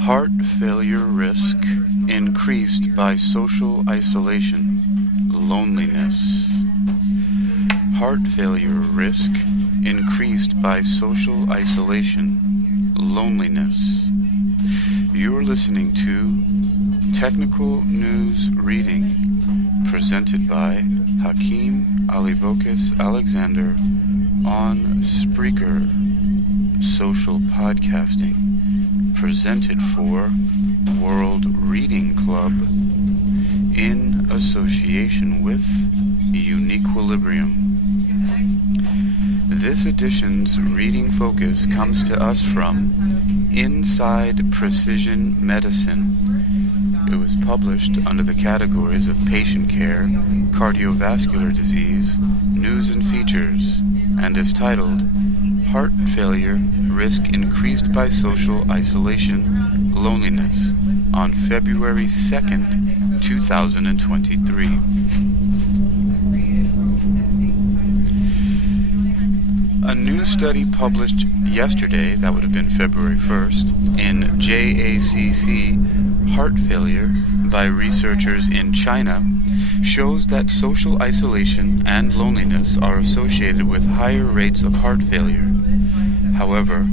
Heart failure risk increased by social isolation, loneliness. Heart failure risk increased by social isolation, loneliness. You're listening to Technical News Reading, presented by Hakeem Alibokis Alexander on Spreaker, social podcasting, presented for World Reading Club in association with Uniquilibrium. This edition's reading focus comes to us from Inside Precision Medicine. It was published under the categories of patient care, cardiovascular disease, news and features, and is titled Heart Failure Risk Increased by Social Isolation, Loneliness, on February 2nd, 2023. A new study published yesterday, that would have been February 1st, in JACC, Heart Failure, by researchers in China, shows that social isolation and loneliness are associated with higher rates of heart failure. However,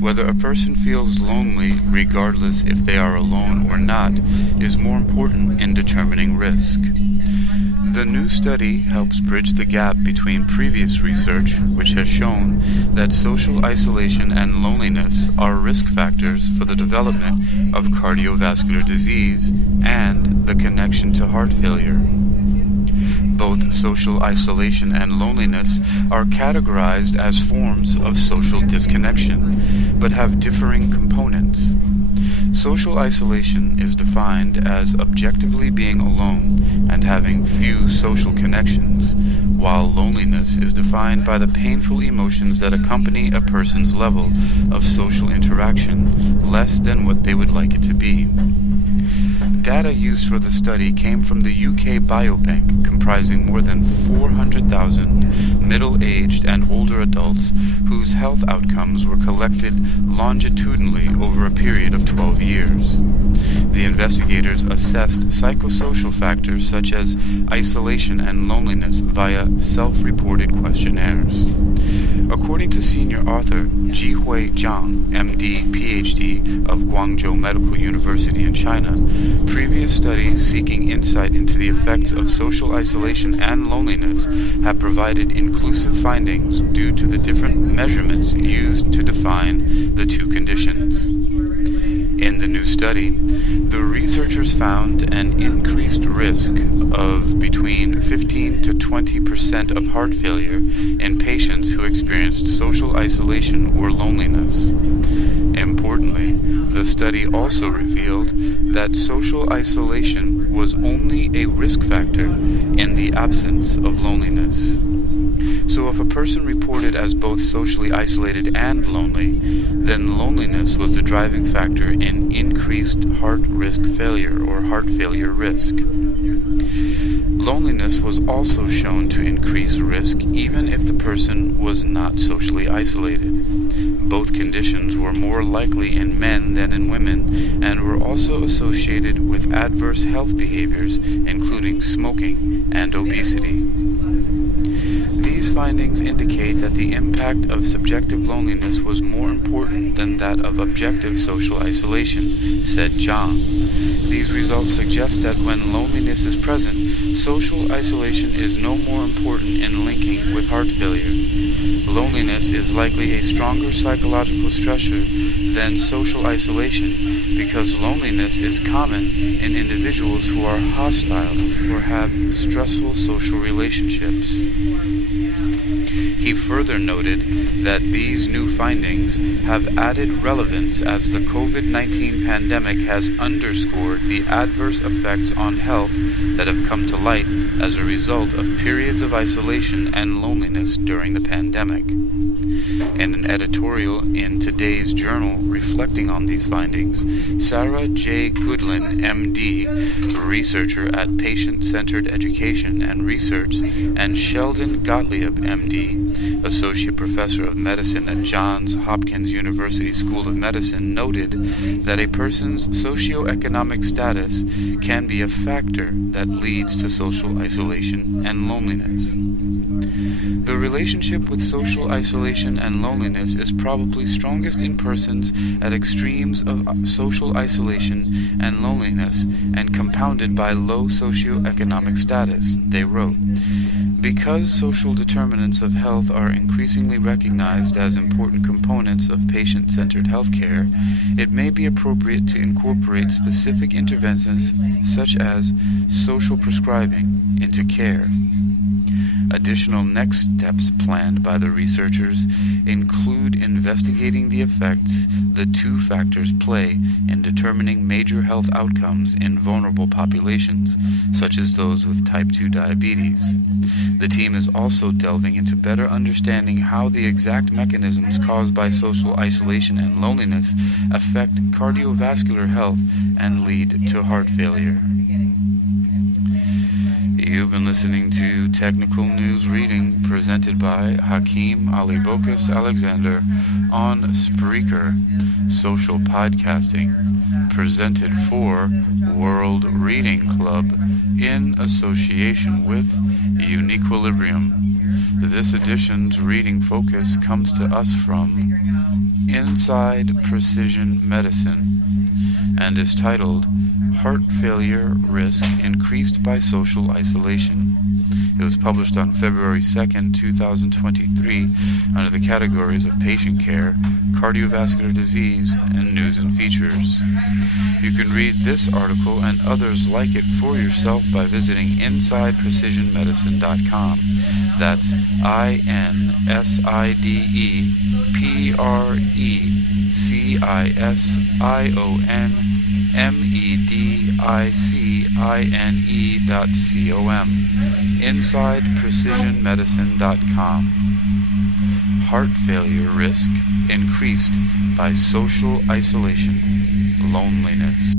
whether a person feels lonely, regardless if they are alone or not, is more important in determining risk. The new study helps bridge the gap between previous research, which has shown that social isolation and loneliness are risk factors for the development of cardiovascular disease and the connection to heart failure. Both social isolation and loneliness are categorized as forms of social disconnection, but have differing components. Social isolation is defined as objectively being alone and having few social connections, while loneliness is defined by the painful emotions that accompany a person's level of social interaction less than what they would like it to be. Data used for the study came from the UK Biobank, comprising more than 400,000 middle-aged and older adults whose health outcomes were collected longitudinally over a period of 12 years. The investigators assessed psychosocial factors such as isolation and loneliness via self-reported questionnaires. According to senior author Jihui Zhang, MD, PhD of Guangzhou Medical University in China, previous studies seeking insight into the effects of social isolation and loneliness have provided inclusive findings due to the different measurements used to define the two conditions. In the new study, the researchers found an increased risk of between 15 to 20% of heart failure in patients who experienced social isolation or loneliness. Importantly, the study also revealed that social isolation was only a risk factor in the absence of loneliness. So if a person reported as both socially isolated and lonely, then loneliness was the driving factor in increased heart risk failure or heart failure risk. Loneliness was also shown to increase risk even if the person was not socially isolated. Both conditions were more likely in men than in women and were also associated with adverse health behaviors, including smoking and obesity. These findings indicate that the impact of subjective loneliness was more important than that of objective social isolation, said Zhang. These results suggest that when loneliness is present, social isolation is no more important in linking with heart failure. Loneliness is likely a stronger psychological stressor than social isolation because loneliness is common in individuals who are hostile or have stressful social relationships. He further noted that these new findings have added relevance as the COVID-19 pandemic has underscored the adverse effects on health that have come to light as a result of periods of isolation and loneliness during the pandemic. In an editorial in today's journal reflecting on these findings, Sarah J. Goodlin, MD, researcher at Patient-Centered Education and Research, and Sheldon Gottlieb, MD, Associate Professor of Medicine at Johns Hopkins University School of Medicine, noted that a person's socioeconomic status can be a factor that leads to social isolation and loneliness. The relationship with social isolation and loneliness is probably strongest in persons at extremes of social isolation and loneliness and compounded by low socioeconomic status, they wrote. Because social determinants of health are increasingly recognized as important components of patient-centered healthcare, it may be appropriate to incorporate specific interventions such as social prescribing into care. Additional next steps planned by the researchers include investigating the effects the two factors play in determining major health outcomes in vulnerable populations, such as those with type 2 diabetes. The team is also delving into better understanding how the exact mechanisms caused by social isolation and loneliness affect cardiovascular health and lead to heart failure. You've been listening to Technical News Reading presented by Hakeem Alibokas Alexander on Spreaker, social podcasting, presented for World Reading Club in association with Uniquilibrium. This edition's reading focus comes to us from Inside Precision Medicine and is titled Heart Failure Risk Increased by Social Isolation. It was published on February 2nd, 2023 under the categories of patient care, cardiovascular disease, and news and features. You can read this article and others like it for yourself by visiting InsidePrecisionMedicine.com. That's InsidePrecisionMedicine.com. InsidePrecisionMedicine.com. Heart failure risk increased by social isolation, loneliness.